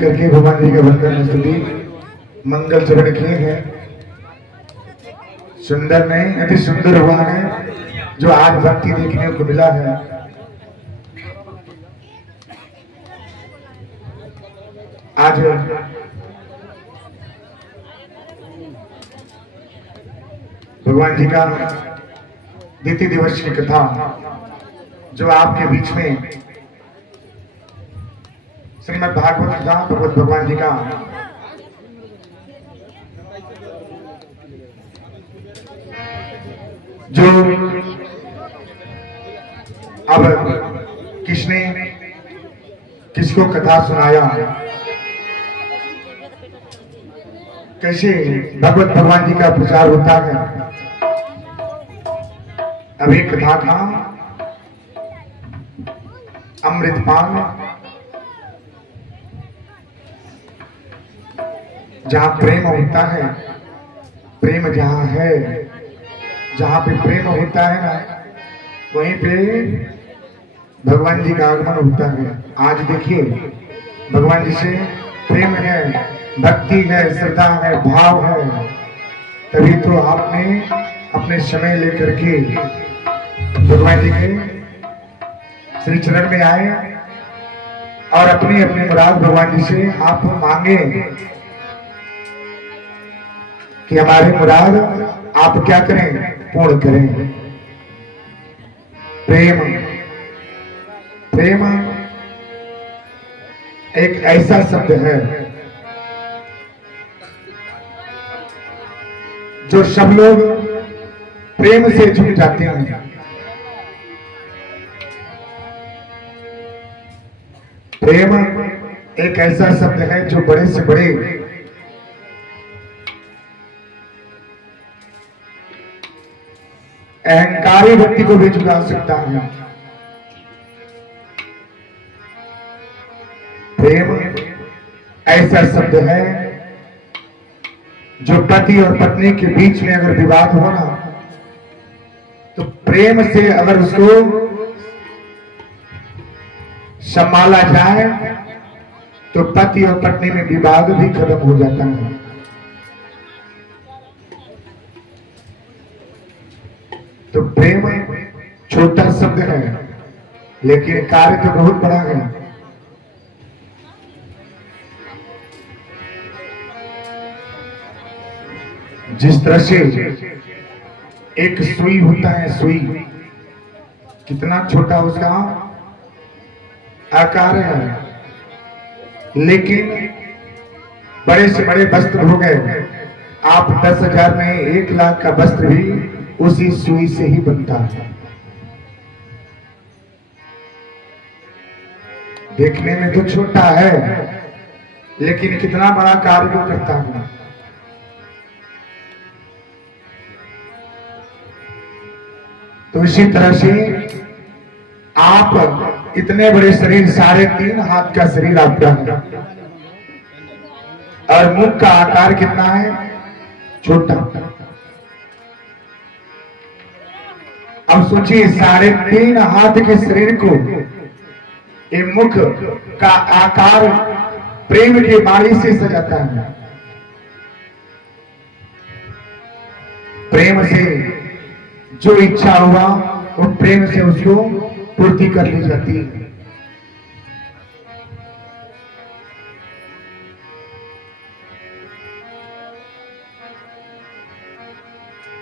करके भगवान जी के वंदन स्तुति मंगल चरण किए हैं। सुंदर नहीं, अति सुंदर हुआ है जो आज भक्ति देखने को मिला है। आज भगवान जी का द्वितीय दिवस की कथा जो आपके बीच में श्रीमद् भागवत कथा भगवत भगवान जी का जो अब किसने किसको कथा सुनाया, कैसे भगवत भगवान जी का प्रचार होता है। अब एक कथा था अमृतपान, जहां प्रेम होता है, प्रेम जहां है, जहां पे प्रेम होता है ना, वहीं पे भगवान जी का आगमन होता है। आज देखिए भगवान जी से प्रेम है, भक्ति है, श्रद्धा है, भाव है, तभी तो आपने अपने समय लेकर के भगवान जी के श्री चरण में आए और अपनी अपनी मुराद भगवान जी से आप मांगे कि हमारे मुराद आप क्या करें, पूर्ण करें। प्रेम, प्रेम एक ऐसा शब्द है जो सब लोग प्रेम से जुड़ जाते हैं। प्रेम एक ऐसा शब्द है जो बड़े से बड़े अहंकारी व्यक्ति को भी जुड़ा सकता है। प्रेम ऐसा शब्द है जो पति और पत्नी के बीच में अगर विवाद हो ना, तो प्रेम से अगर उसको संभाला जाए तो पति और पत्नी में विवाद भी खत्म हो जाता है। तो प्रेम छोटा शब्द है लेकिन कार्य तो बहुत बड़ा है। जिस तरह से एक सुई होता है, सुई कितना छोटा उसका आकार है, लेकिन बड़े से बड़े वस्त्र हो गए, आप 10,000 नहीं 1 लाख का वस्त्र भी उसी सुई से ही बनता है। देखने में तो छोटा है लेकिन कितना बड़ा कार्य वो करता है। तो इसी तरह से आप इतने बड़े शरीर, 3.5 हाथ का शरीर आपका है और मुख का आकार कितना है, छोटा। अब सोचिए 3.5 हाथ के शरीर को ये मुख का आकार प्रेम के बाणी से सजाता है। प्रेम से जो इच्छा हुआ वो प्रेम से उसको पूर्ति कर ली जाती है।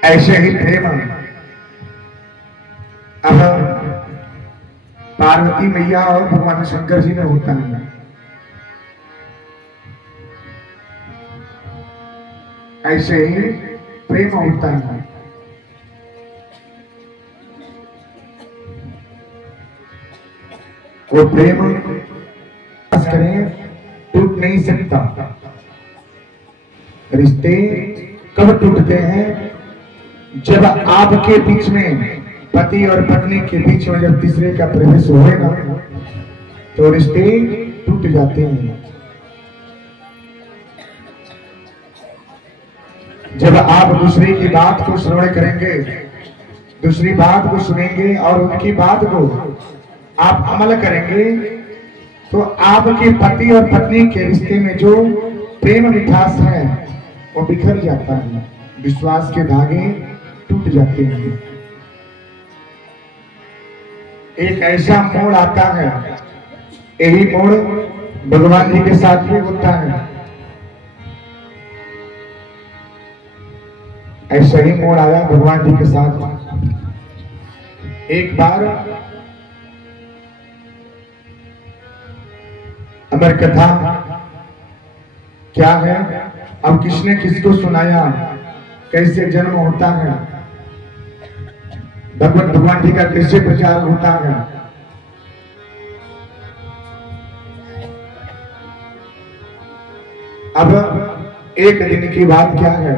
ऐसे ही प्रेम अब पार्वती मैया और भगवान शंकर जी में होता है। ऐसे ही प्रेम होता है। वो प्रेम करें टूट नहीं सकता। रिश्ते कब टूटते हैं, जब आपके बीच में, पति और पत्नी के बीच में जब तीसरे का प्रवेश होएगा तो रिश्ते टूट जाते हैं। जब आप दूसरे की बात को श्रवण करेंगे, दूसरी बात को सुनेंगे और उनकी बात को आप अमल करेंगे तो आपके पति और पत्नी के रिश्ते में जो प्रेम मिठास है वो बिखर जाता है, विश्वास के धागे टूट जाते हैं। एक ऐसा मोड़ आता है, यही मोड़ भगवान जी के साथ भी होता है। ऐसा ही मोड़ आया भगवान जी के साथ। एक बार अमर कथा क्या है, अब किसने किसको सुनाया, कैसे जन्म होता है, भगवान जी का कैसे प्रचार होता है। अब एक दिन की बात क्या है,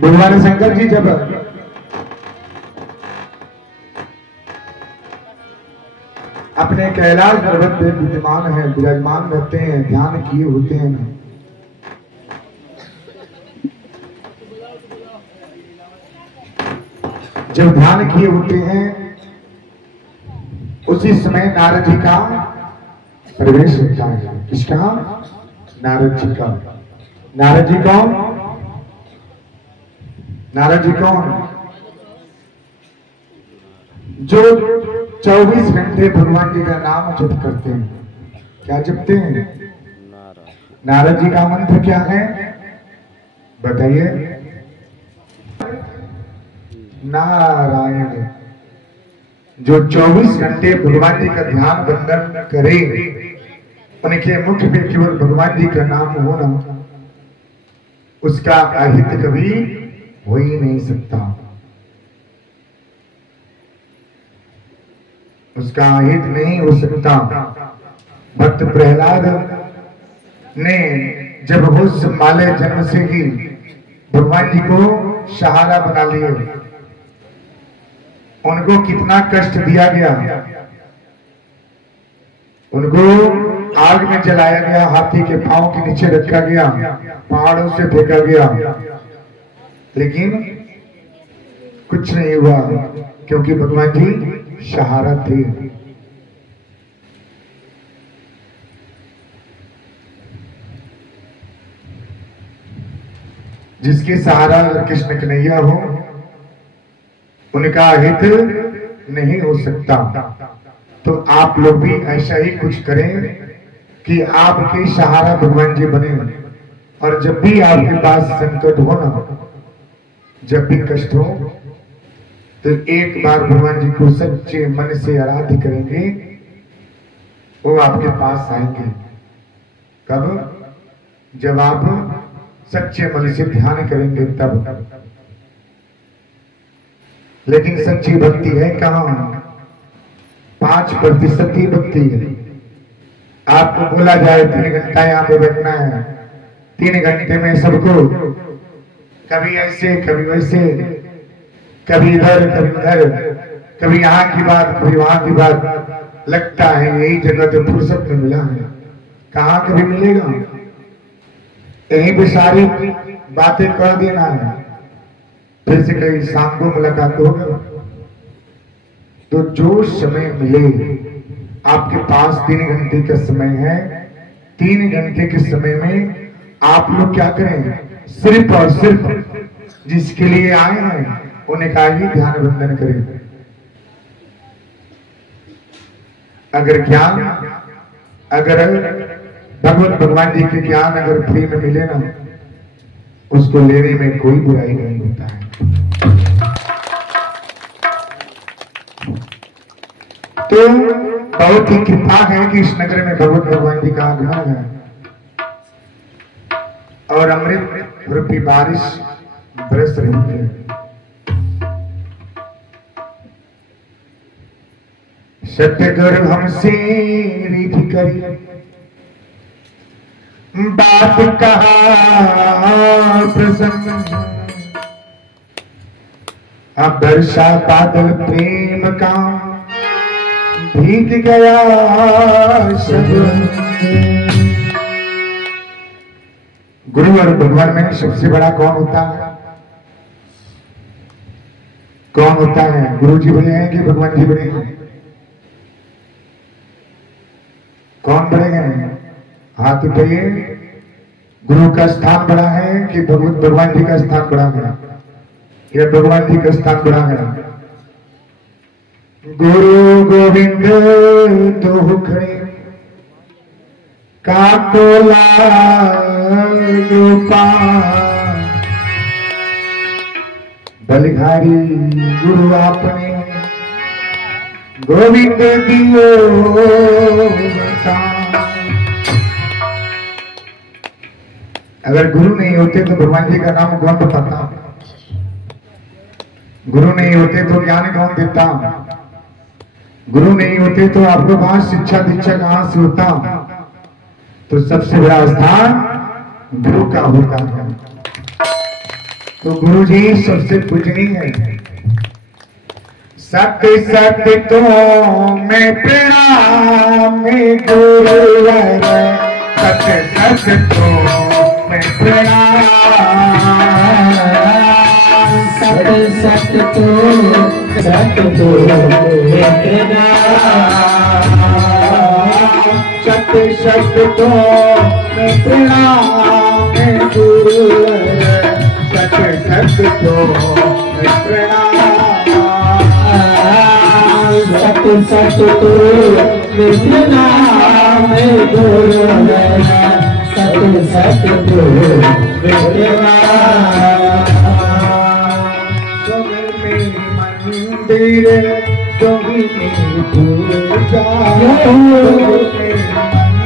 भगवान शंकर जी जब अपने कैलाश पर्वत पे विद्यमान है, विराजमान रहते हैं, ध्यान किए होते हैं, जब ध्यान किए होते हैं उसी समय नारद जी का प्रवेश होता है। किसका? नारद जी का। नारद जी कौन? नारद जी कौन? जो 24 घंटे भगवान जी का नाम जप करते हैं। क्या जपते हैं? नारद जी का मंत्र क्या है बताइए? नारायण। जो 24 घंटे भगवान जी का ध्यान बंदन करे, उनके मुख पे केवल भगवान जी का नाम होना, उसका अहित कभी हो ही नहीं सकता। उसका हित नहीं हो सकता। भक्त प्रहलाद ने जब होश संभाले जन्म से ही भगवान जी को सहारा बना लिए, उनको कितना कष्ट दिया गया, उनको आग में जलाया गया, हाथी के पांव के नीचे रखा गया, पहाड़ों से फेंका गया, लेकिन कुछ नहीं हुआ, क्योंकि भगवान जी सहारा थे। जिसके सहारा कृष्ण कन्हैया हो, उनका हित नहीं हो सकता। तो आप लोग भी ऐसा ही कुछ करें कि आपके सहारा भगवान जी बने, और जब भी आपके पास संकट हो ना, जब भी कष्ट हो, तो एक बार भगवान जी को सच्चे मन से आराध्य करेंगे, वो आपके पास आएंगे। कब? जब आप सच्चे मन से ध्यान करेंगे तब। लेकिन सच्ची भक्ति है कहां? 5% ही भक्ति है। आपको बोला जाए 3 घंटा यहाँ पे बैठना है, 3 घंटे में सबको कभी ऐसे कभी वैसे, कभी इधर कभी उधर, कभी यहाँ की बात कभी वहां की बात, लगता है यही जगह तो फुर्सत में मिला है। कहाँ कभी मिलेगा? यहीं पे सारी बातें कर देना है, फिर से कहीं शाम को मुलाकात होगा। तो जो समय मिले, आपके पास 3 घंटे का समय है, 3 घंटे के समय में आप लोग क्या करें? सिर्फ और सिर्फ जिसके लिए आए हैं उन्हें का ही ध्यान बंदन करें। अगर ज्ञान, अगर भगवान जी के ज्ञान अगर फ्री में मिले ना, उसको लेने में कोई बुराई नहीं होता है। तो बहुत ही कृपा है कि इस नगर में भगवान जी का आगमन है, और अमृत रूपी बारिश बरस रही है। सतगुरु हमसे रिधि करी, बात कहा प्रसन्न, अब वर्षा बादल प्रेम का भीग गया सब। गुरु और भगवान में सबसे बड़ा कौन होता है? कौन होता है? गुरु जी बने हैं कि भगवान जी बने हैं? कौन बड़े हैं? हाथ उठाइए। गुरु का स्थान बड़ा है कि भगवान जी का स्थान बड़ा है? या भगवान जी का स्थान बड़ा है? गुरु गोविंद दो खड़े काकोला बलिहारी गुरु आपने गोविंद दियो अगर गुरु नहीं होते तो भगवान जी का नाम कौन बताता? गुरु नहीं होते तो ज्ञान कौन देता? गुरु नहीं होते तो आपको कहां शिक्षा दीक्षा कहां से होता? तो सबसे बड़ा स्थान गुरु का होता है। तो गुरु जी सबसे पूजनीय है। सत्य सत्य तो मैं प्रणाम गुरुवर, सत्य सत्य तो मैं प्रणाम, सत्य सत्य तो मैं प्रणाम, सत्य सत्य तो मैं प्रणाम गुरुवर, सत्य सत्य तो मैं प्रणाम, सत्य सत्य तो मैं प्रणाम गुरुवर, सत्य सत्य तो मैं प्रणाम। मंदिर तुम्ही मेरी पूजा,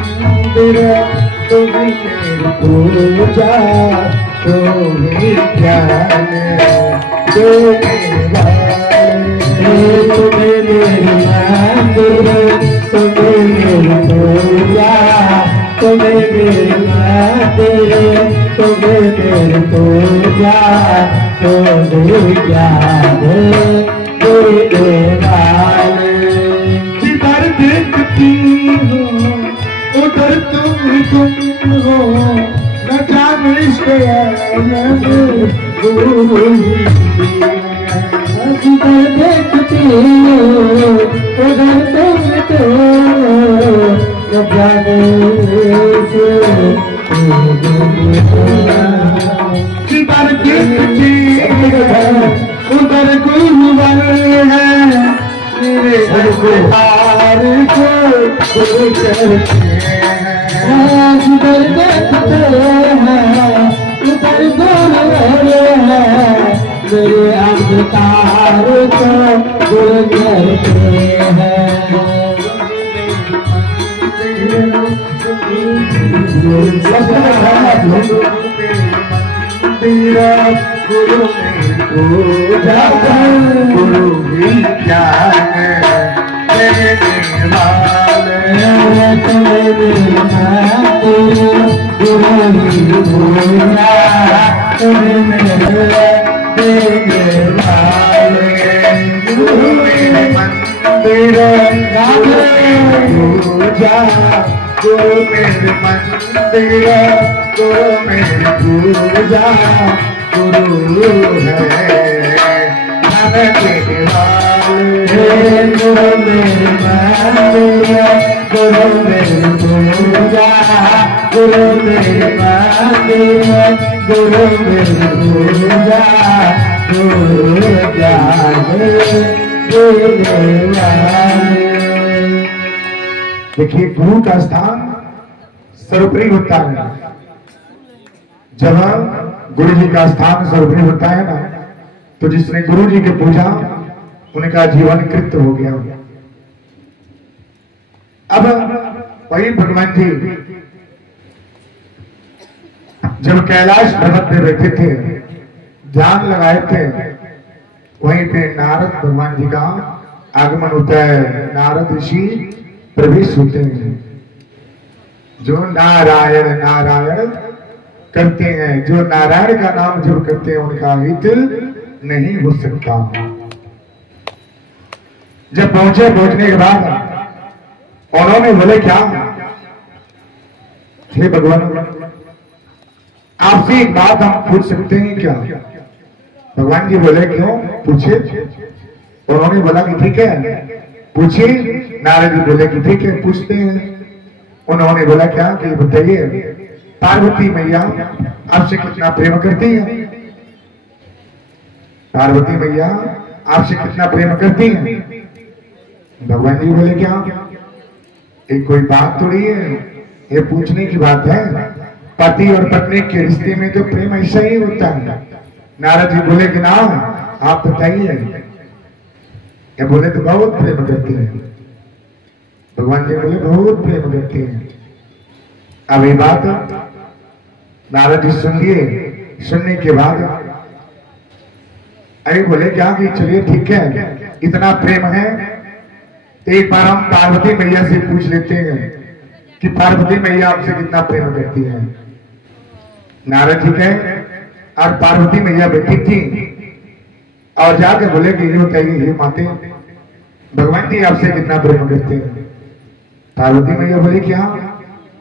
मंदिर तुम्ही मेरी पूजा, तुम्ही ज्ञान देने वाले, तुम्हें मेरी मंदिर, तुम्हें मेरी पूजा, तुम्हें मेरी मंदिर, तुम्हें मेरी पूजा, तुम्हें ज्ञान देने वाले। जिधर देखती हो उधर तुम हो, न जाने जिधर देखती हो उधर तुम हो, न जाने जिधर देखती उधर गुरुवर है, मेरे हार को गुरु करते हैं। जिधर देखते हैं उधर गुरुवर है, मेरे अंधकार को दूर करते हैं। गुरु पूजा गुरु ही ज्ञान देने वाले, तुम्हें गुरु ही पूजा, तुम्हें देने वाले, गुरु मंदिर पूजा, गुरु मेरे मंदिर, गुरु मेरी पूजा, गुरु है धन देने वाले, गुरु मेरे मंदिर, गुरु मेरी पूजा, गुरु मेरे मंदिर, गुरु मेरी पूजा, गुरु ज्ञान देने वाले। देखिए गुरु का स्थान सर्वोपरि होता है। जब गुरु जी का स्थान सर्वोपरि होता है ना, तो जिसने गुरु जी की पूजा उनका जीवन कृत हो गया। अब वही भगवान जी जब कैलाश पर्वत पे बैठे थे, ध्यान लगाए थे, वहीं पे नारद भगवान जी का आगमन होता है। नारद ऋषि प्रवेश होते हैं। जो नारायण नारायण करते हैं, जो नारायण का नाम जब करते हैं, उनका हित नहीं हो सकता। जब पहुंचने के बाद उन्होंने बोले क्या, हे भगवान आपसे एक बात हम पूछ सकते हैं क्या? भगवान जी बोले क्यों, पूछे। उन्होंने बोला कि ठीक है पूछिए। नारद जी बोले कि ठीक है पूछते हैं। उन्होंने बोला क्या कि बताइए पार्वती मैया आपसे कितना प्रेम करती है? पार्वती मैया आपसे कितना प्रेम करती है? भगवान जी बोले क्या एक कोई बात थोड़ी है, ये पूछने की बात है। पति और पत्नी के रिश्ते में तो प्रेम ऐसा ही होता है। नारद जी बोले कि ना आप बताइए। ये बोले तो बहुत प्रेम करती है। भगवान जी बोले बहुत प्रेम करती है। अब ये बात नारद जी सुन लिए। सुनने के बाद अरे बोले क्या कि चलिए ठीक है, इतना प्रेम है तो एक बार हम पार्वती मैया से पूछ लेते हैं कि पार्वती मैया आपसे कितना प्रेम करती है। नारद जी गए और पार्वती मैया बैठी थी और जाके बोले कि ये बताइए हे माते भगवान जी आपसे कितना प्रेम करते हैं? पार्वती मैया बोली क्या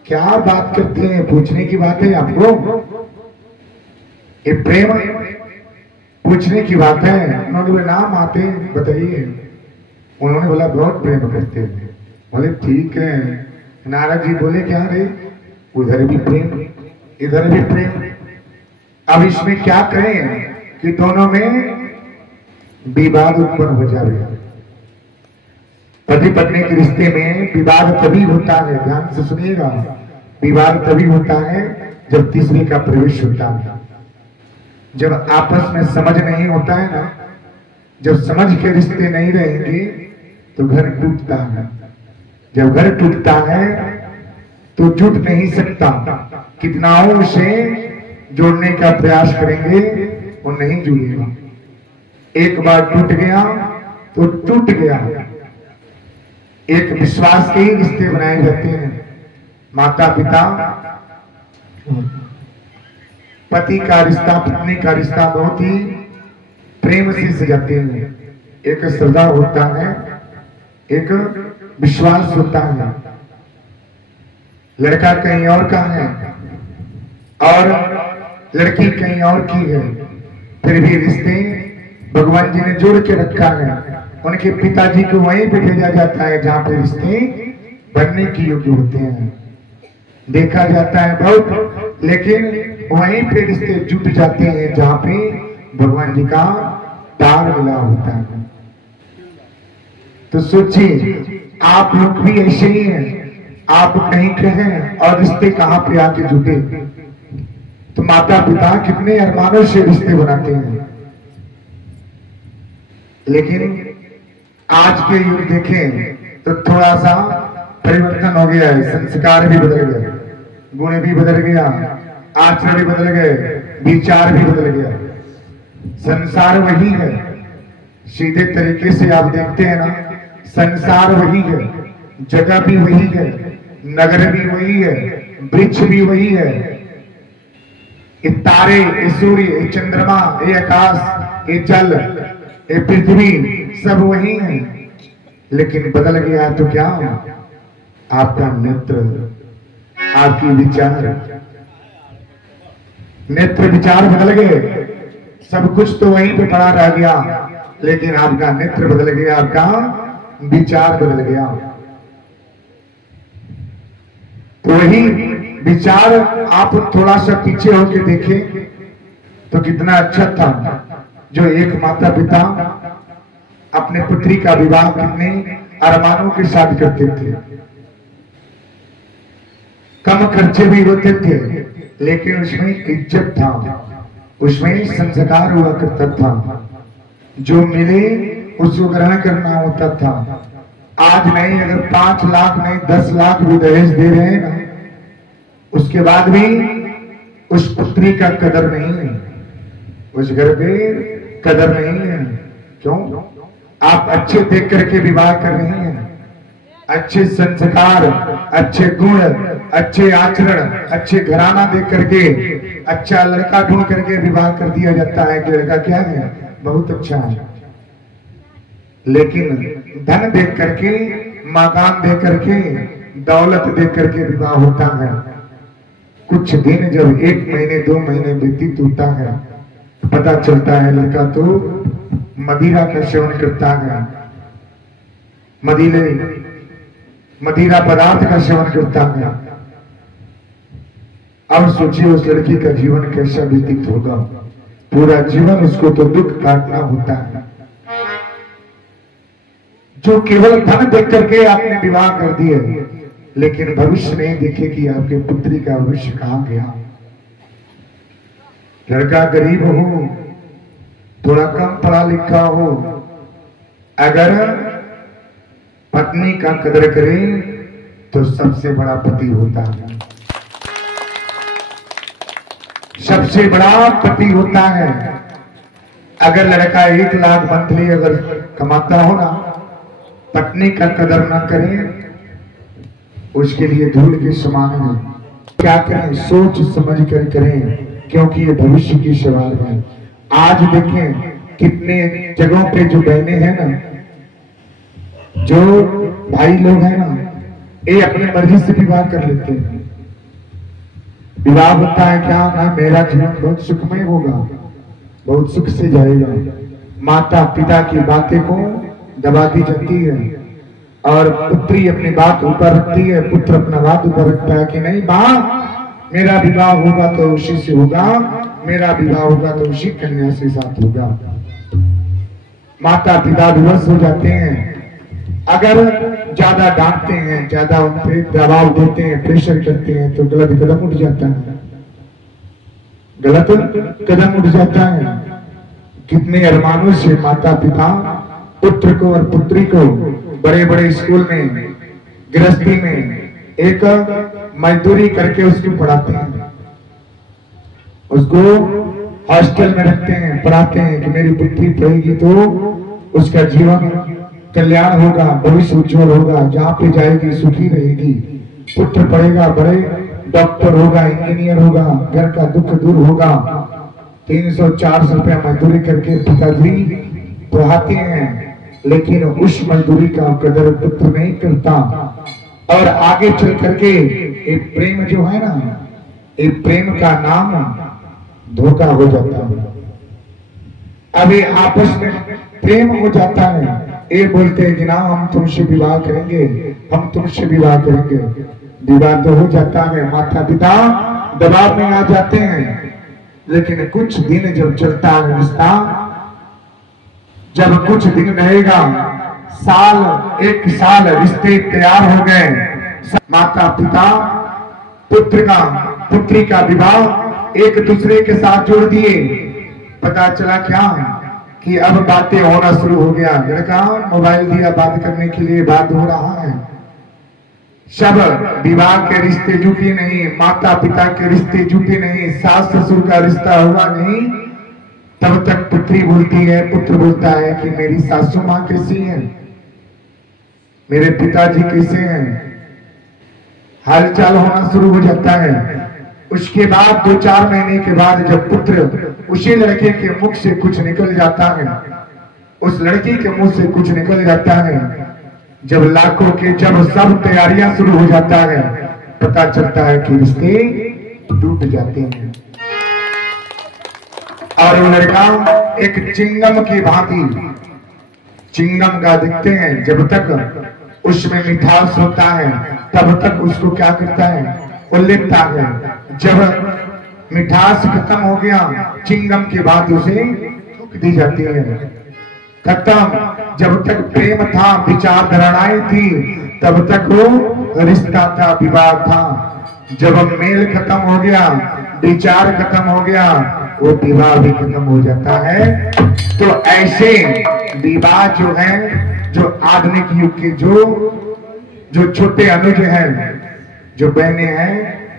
क्या बात करते हैं, पूछने की बात है आपको? ये प्रेम पूछने की बात है। उन्होंने बोला नाम आते बताइए। उन्होंने बोला बहुत प्रेम करते हैं। बोले ठीक है। नारद जी बोले क्या रे, उधर भी प्रेम इधर भी प्रेम, अब इसमें क्या करें कि दोनों में विवाद उत्पन्न हो जाए। पति पत्नी के रिश्ते में विवाद तभी होता है, ध्यान से सुनिएगा, विवाद तभी होता है जब तीसरे का प्रवेश होता है। जब आपस में समझ नहीं होता है ना, जब समझ के रिश्ते नहीं रहेंगे तो घर टूटता है। जब घर टूटता है तो जुट नहीं सकता। कितनाओं से जोड़ने का प्रयास करेंगे वो नहीं जुड़ेगा। एक बार टूट गया तो टूट गया। एक विश्वास के ही रिश्ते बनाए जाते हैं। माता पिता, पति का रिश्ता, पत्नी का रिश्ता बहुत ही प्रेम से सजाते हैं। एक श्रद्धा होता है, एक विश्वास होता है। लड़का कहीं और का है और लड़की कहीं और की है, फिर भी रिश्ते भगवान जी ने जोड़ के रखा है। उनके पिताजी को वहीं पे भेजा जाता है जहां पे रिश्ते बनने की योग्य होते हैं। देखा जाता है बहुत, लेकिन वहीं पे रिश्ते जुट जाते हैं जहां पे भगवान जी का तार मिला होता है। तो सोचिए आप लोग भी ऐसे ही हैं। आप कहीं के हैं और रिश्ते कहां पे आके जुटे। तो माता पिता कितने अरमानों से रिश्ते बनाते हैं, लेकिन आज के युग देखें तो थोड़ा सा परिवर्तन हो गया है। संस्कार भी बदल गए, गुण भी बदल गया, आचरण भी बदल गए, विचार भी बदल गया। संसार वही है, सीधे तरीके से आप देखते हैं ना, संसार वही है, जगह भी वही है, नगर भी वही है, वृक्ष भी वही है, ये तारे, ये सूर्य, ये चंद्रमा, ये आकाश, ये जल, ये पृथ्वी, सब वही है। लेकिन बदल गया तो क्या? आपका नेत्र, आपकी विचार, नेत्र विचार बदल गए। सब कुछ तो वहीं पे पड़ा रह गया, लेकिन आपका नेत्र बदल गया, आपका विचार बदल गया। तो वही विचार आप थोड़ा सा पीछे होके देखें तो कितना अच्छा था। जो एक माता पिता अपने पुत्री का विवाह कितने अरमानों के साथ करते थे। कम खर्चे भी होते थे, लेकिन उसमें इज्जत था, उसमें संस्कार हुआ करता था। जो मिले उसको ग्रहण करना होता था। आज नहीं, अगर 5 लाख नहीं 10 लाख भी दहेज दे रहे हैं ना, उसके बाद भी उस पुत्री का कदर नहीं है, उस घर पे कदर नहीं है। क्यों? आप अच्छे देख करके विवाह कर रहे हैं, अच्छे संस्कार, अच्छे गुण, अच्छे आचरण, अच्छे घराना देख करके, अच्छा लड़का ढूंढ करके विवाह कर दिया जाता है कि लड़का क्या है, बहुत अच्छा है। लेकिन धन देख करके, मकान देख करके, दौलत देख करके विवाह होता है। कुछ दिन जब 1 महीने 2 महीने व्यतीत होता है, पता चलता है लड़का तो मदिरा का सेवन करता है। मदिरे मदिरा पदार्थ का सेवन करता है। अब सोचिए उस लड़की का जीवन कैसा व्यतीत होगा। पूरा जीवन उसको तो दुख काटना होता है। जो केवल धन देख करके आपने विवाह कर दिए, लेकिन भविष्य नहीं देखे कि आपके पुत्री का भविष्य कहां गया। लड़का गरीब हो, थोड़ा कम पढ़ा लिखा हो, अगर पत्नी का कदर करे तो सबसे बड़ा पति होता है, सबसे बड़ा पति होता है। अगर लड़का 1 लाख मंथली अगर कमाता हो ना, पत्नी का कदर न करे, उसके लिए धूल के समान है। क्या करें, सोच समझ कर करें, क्योंकि ये भविष्य की सवाल है। आज देखें कितने जगहों पे जो बहनें हैं ना, जो भाई लोग हैं ना, ये अपनी मर्जी से विवाह कर लेते हैं। विवाह होता है क्या ना, मेरा जीवन बहुत सुखमय होगा, बहुत सुख से जाएगा। माता पिता की बातें को दबा दी जाती है और पुत्री अपनी बात ऊपर रखती है, पुत्र अपना बात ऊपर रखता है कि नहीं माँ, मेरा विवाह होगा तो उसी से होगा, मेरा विवाह होगा तो उसी कन्या से साथ होगा। माता पिता विवश हो जाते हैं। अगर ज्यादा डांटते हैं, ज्यादा उन पे दबाव देते हैं, प्रेशर करते हैं, तो गलत कदम उठ जाता है, गलत कदम उठ जाता है। कितने अरमानों से माता पिता पुत्र को और पुत्री को बड़े बड़े स्कूल में, गृहस्थी में एक मजदूरी करके उसको पढ़ाते हैं, उसको हॉस्टल में रखते हैं, पढ़ाते हैं कि मेरी पुत्री पढ़ेगी तो उसका जीवन कल्याण होगा, भविष्य उज्जवल होगा, जहाँ पे जाएगी सुखी रहेगी। पुत्र पढ़ेगा, बड़े डॉक्टर होगा, इंजीनियर होगा, घर का दुख दूर होगा। 300-400 रुपया मजदूरी करके पिताजी पढ़ाते हैं, लेकिन उस मजदूरी का कदर पुत्र नहीं करता। और आगे चल करके एक प्रेम जो है ना, एक प्रेम का नाम धोखा हो जाता है। अभी आपस में प्रेम हो जाता है, ये बोलते हैं कि ना हम तुमसे विवाह करेंगे, हम तुमसे विवाह करेंगे। विवाह तो हो जाता है, माता पिता दबाव में आ जाते हैं, लेकिन कुछ दिन जब चलता है रिश्ता, जब कुछ दिन रहेगा, साल 1 साल रिश्ते तैयार हो गए, माता पिता पुत्री का विवाह एक दूसरे के साथ जोड़ दिए। पता चला क्या कि अब बातें होना शुरू हो गया। लड़का मोबाइल दिया बात करने के लिए, बात हो रहा है। सब विवाह के रिश्ते जुटे नहीं, माता पिता के रिश्ते जुटे नहीं, सास ससुर का रिश्ता हुआ नहीं, तब तक पुत्री बोलती है, पुत्र बोलता है कि मेरी सासू माँ कैसी है, मेरे पिताजी कैसे हैं, हालचाल होना शुरू हो जाता है। उसके बाद 2-4 महीने के बाद जब पुत्र उसी लड़के के मुख से कुछ निकल जाता है, उस लड़की के मुंह से कुछ निकल जाता है, जब लाखों के जब सब तैयारियां शुरू हो जाता है, पता चलता है कि रिश्ते टूट जाते हैं। और वो लड़का एक चिंगम की भांति चिंगम का दिखते हैं, जब तक उसमें मिठास होता है तब तक उसको क्या करता है, वो लेता है। जब मिठास खत्म हो गया, चिंगम के बाद उसे थूक दी जाती है, खत्म। जब तक प्रेम था, विचार धारणाएं थी, तब तक वो रिश्ता था, विवाह था। जब मेल खत्म हो गया, विचार खत्म हो गया, वो विवाह भी खत्म हो जाता है। तो ऐसे विवाह जो है, जो आधुनिक युग के जो छोटे अनुज हैं, जो बहनें हैं,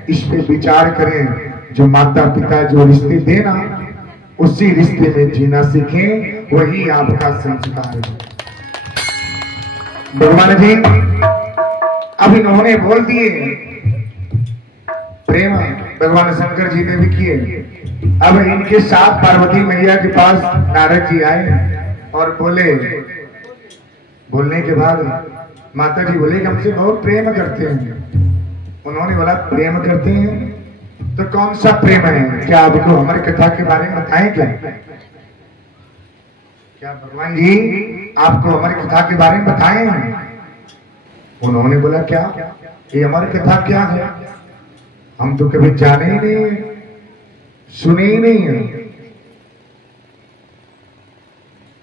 इस पे विचार करें। जो माता पिता जो रिश्ते देना, उसी रिश्ते में जीना सीखें, वही आपका संस्कार है। भगवान जी अब इन्होंने बोल दिए, प्रेम भगवान शंकर जी ने भी किए। अब इनके साथ पार्वती मैया के पास नारद जी आए और बोलने के बाद माता जी बोले कि हमसे बहुत प्रेम करते हैं। उन्होंने बोला प्रेम करते हैं तो कौन सा प्रेम है, क्या आपको हमारी कथा के बारे में बताएं क्या भगवान जी आपको हमारी कथा के बारे में बताएं? उन्होंने बोला क्या, ये अमर कथा क्या है, हम तो कभी जाने ही नहीं, सुने ही नहीं है।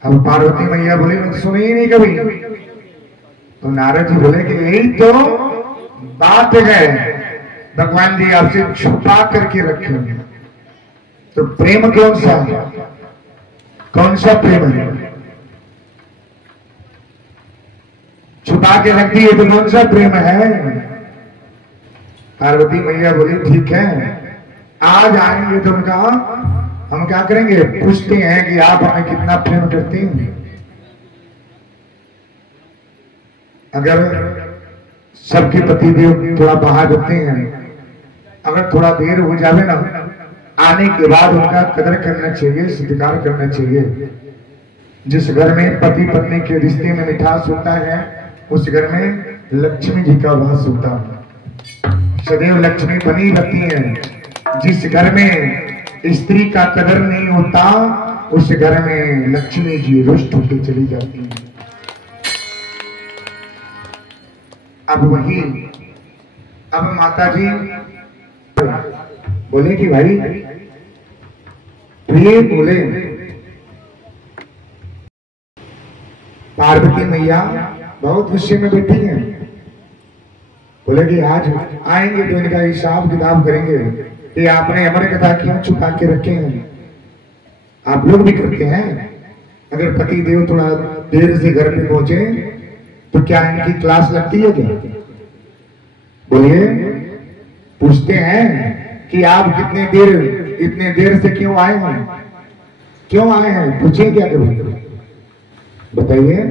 अब पार्वती मैया बोले मैं सुने ही नहीं कभी। तो नारद जी बोले कि यही तो बात है, भगवान जी आपसे छुपा करके रखे हैं। तो प्रेम कौन सा है, कौन सा प्रेम है, छुपा के रख दिए तो कौन सा प्रेम है। पार्वती मैया बोली ठीक है, आज आएंगे तो उनका हम क्या करेंगे, पूछते हैं कि आप हमें कितना प्रेम करते हैं। अगर सबके पति देव थोड़ा बाहर होते हैं, अगर थोड़ा देर हो जावे ना, आने के बाद उनका कदर करना चाहिए, सत्कार करना चाहिए। जिस घर में पति पत्नी के रिश्ते में मिठास होता है, उस घर में लक्ष्मी जी का वास होता है, सदैव लक्ष्मी बनी रहती है। जिस घर में स्त्री का कदर नहीं होता, उस घर में लक्ष्मी जी रुष्ट होकर चली जाती है। अब माता जी बोले कि भाई प्रिय बोले, पार्वती मैया बहुत गुस्से में बैठी हैं। बोले कि आज आएंगे तो इनका हिसाब किताब करेंगे कि आपने अमर कथा क्यों छुपा के रखे हैं। आप लोग भी करते हैं, अगर पति देव थोड़ा देर से घर पे पहुंचे तो क्या इनकी क्लास लगती है क्या? बोलिए, पूछते हैं कि आप इतने देर से क्यों आए हैं, क्यों आए हैं, पूछिए क्या कभी, बताइए।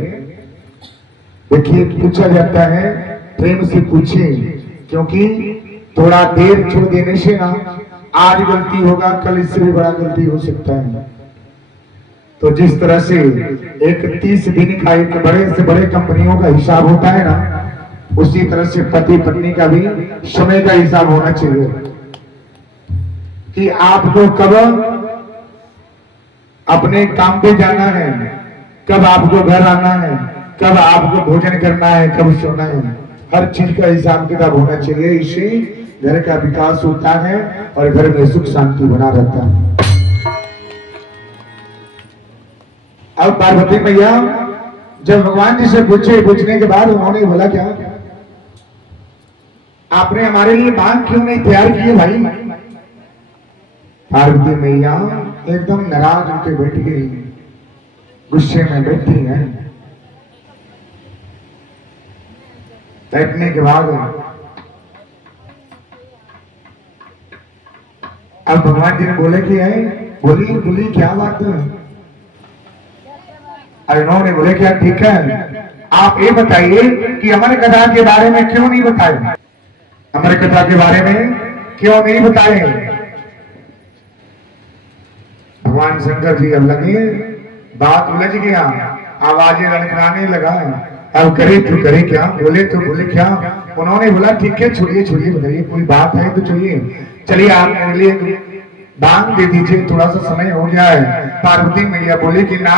देखिए पूछा जाता है, प्रेम से पूछिए, क्योंकि थोड़ा देर छोड़ देने से ना आज गलती होगा, कल इससे भी बड़ा गलती हो सकता है। तो जिस तरह से एक 30 दिन का एक बड़े से बड़े कंपनियों का हिसाब होता है ना, उसी तरह से पति पत्नी का भी समय का हिसाब होना चाहिए कि आपको कब अपने काम पे जाना है, कब आपको घर आना है, कब आपको भोजन करना है, कब सोना है। हर चीज का हिसाब किताब होना चाहिए, इससे घर का विकास होता है और घर में सुख शांति बना रहता है। अब पार्वती मैया जब भगवान जी से पूछने के बाद उन्होंने बोला क्या, आपने हमारे लिए मांग क्यों नहीं तैयार की है भाई। पार्वती मैया एकदम नाराज होकर बैठ गई, गुस्से में बैठी है। बैठने के बाद अब भगवान जी ने बोले कि है, बोली क्या बात है। और उन्होंने बोले क्या, ठीक है आप ये बताइए कि अमर कथा के बारे में क्यों नहीं बताए, अमर कथा के बारे में क्यों नहीं बताए। भगवान शंकर जी अब लगे, बात उलझ गया, आवाजें लड़खड़ाने लगा, अब करे तो करे क्या, बोले तो बोले क्या। उन्होंने बोला ठीक है छोड़िए बताइए, कोई बात है तो चलिए आप मेरे लिए दान दे दीजिए, थोड़ा सा समय हो गया है। पार्वती मैया बोले कि ना,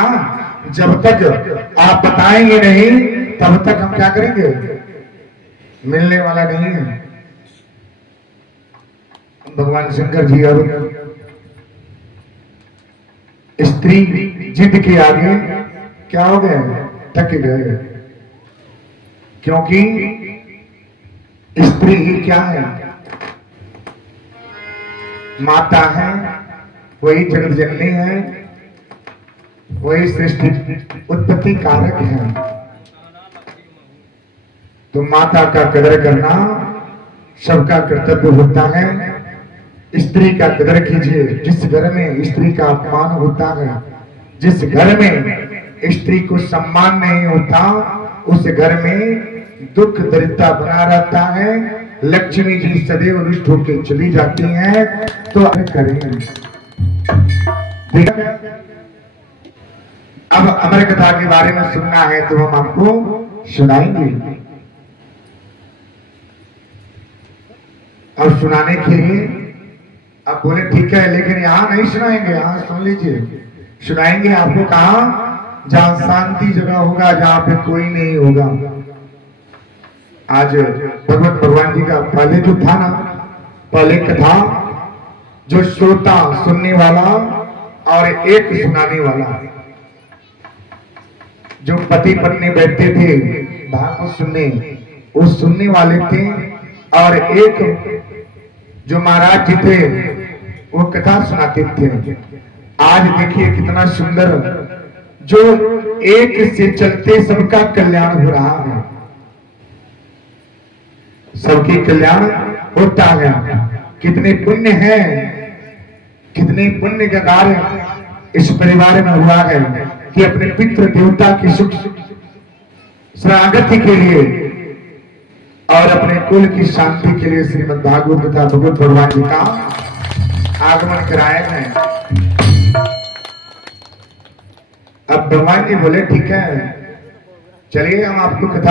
जब तक आप बताएंगे नहीं तब तक हम क्या करेंगे, मिलने वाला नहीं है। भगवान शंकर जी अब स्त्री जिद के आगे क्या हो गए, थक गए, क्योंकि स्त्री ही क्या है, माता है, वही जगत जननी है, वही सृष्टि उत्पत्ति कारक है। तो माता का कदर करना सबका कर्तव्य होता है। स्त्री का कदर कीजिए। जिस घर में स्त्री का अपमान होता है, जिस घर में स्त्री को सम्मान नहीं होता, उस घर में दुख दरिद्रता बना रहता है। लक्ष्मी जी सदैव रुष्ट होकर चली जाती हैं। तो करेंगे अब अमर कथा के बारे में सुनना है तो हम आपको सुनाएंगे। और सुनाने के लिए आप बोले ठीक है, लेकिन यहाँ नहीं सुनाएंगे, यहाँ सुन लीजिए। सुनाएंगे आपको कहाँ, जहाँ शांति जगह होगा, जहाँ पे कोई नहीं होगा। आज भगवान जी का पहले जो था ना, पहले कथा जो श्रोता सुनने वाला और एक सुनाने वाला, जो पति पत्नी बैठते थे भागवत सुनने, वो सुनने वाले थे, और एक जो महाराज जी थे वो कथा सुनाते थे। आज देखिए कितना सुंदर, जो एक से चलते सबका कल्याण हो रहा है, सबकी कल्याण होता है। कितने पुण्य है, कितने पुण्य का कार्य इस परिवार में हुआ है कि अपने पितृ देवता की सुख शरणागति के लिए और अपने कुल की शांति के लिए श्रीमद् भागवत तथा भगवत भगवान जी का आगमन कराए हैं। अब भगवान जी बोले ठीक है, चलिए हम आपको कथा